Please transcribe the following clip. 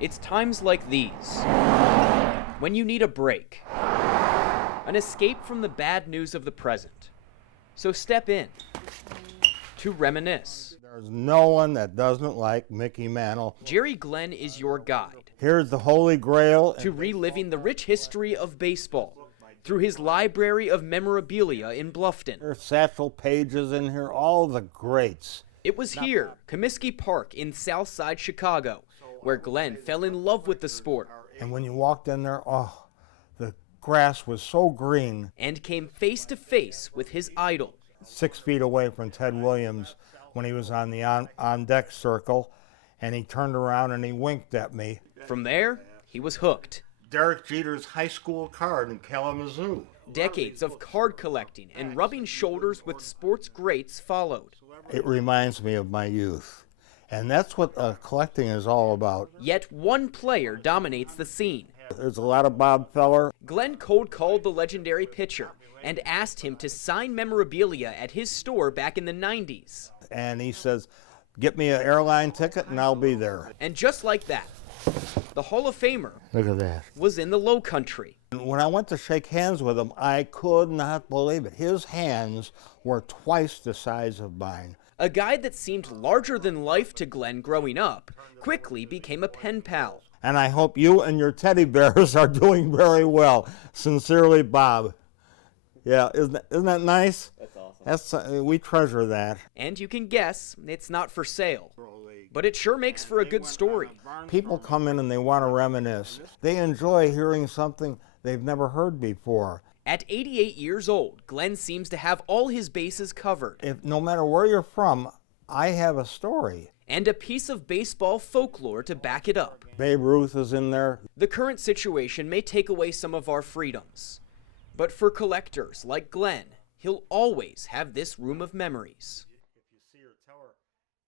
It's times like these when you need a break, an escape from the bad news of the present. So step in to reminisce. There's no one that doesn't like Mickey Mantle. Jerry Glenn is your guide Here's the Holy Grail. to reliving the rich history of baseball through his library of memorabilia in Bluffton. There's Satchel Pages in here, all the greats. It was here, Comiskey Park in Southside Chicago, where Glenn fell in love with the sport And when you walked in there, oh, the grass was so green. and came face to face with his idol. 6 feet away from Ted Williams when he was on the on-deck circle, and he turned around and he winked at me. From there, he was hooked. Derek Jeter's high school card in Kalamazoo. Decades of card collecting and rubbing shoulders with sports greats followed. It reminds me of my youth. And that's what collecting is all about. Yet one player dominates the scene. There's a lot of Bob Feller. Glenn cold called the legendary pitcher and asked him to sign memorabilia at his store back in the 90s. And he says, get me an airline ticket and I'll be there. And just like that, the Hall of Famer Look at that. was in the Low Country. When I went to shake hands with him, I could not believe it. His hands were twice the size of mine. A guy that seemed larger than life to Glenn growing up quickly became a pen pal. And I hope you and your teddy bears are doing very well. Sincerely, Bob. Yeah, isn't that nice? That's awesome. We treasure that. And you can guess it's not for sale. But it sure makes for a good story. People come in and they want to reminisce. They enjoy hearing something they've never heard before. At 88 years old, Glenn seems to have all his bases covered. No matter where you're from, I have a story. And a piece of baseball folklore to back it up. Babe Ruth is in there. The current situation may take away some of our freedoms. But for collectors like Glenn, he'll always have this room of memories.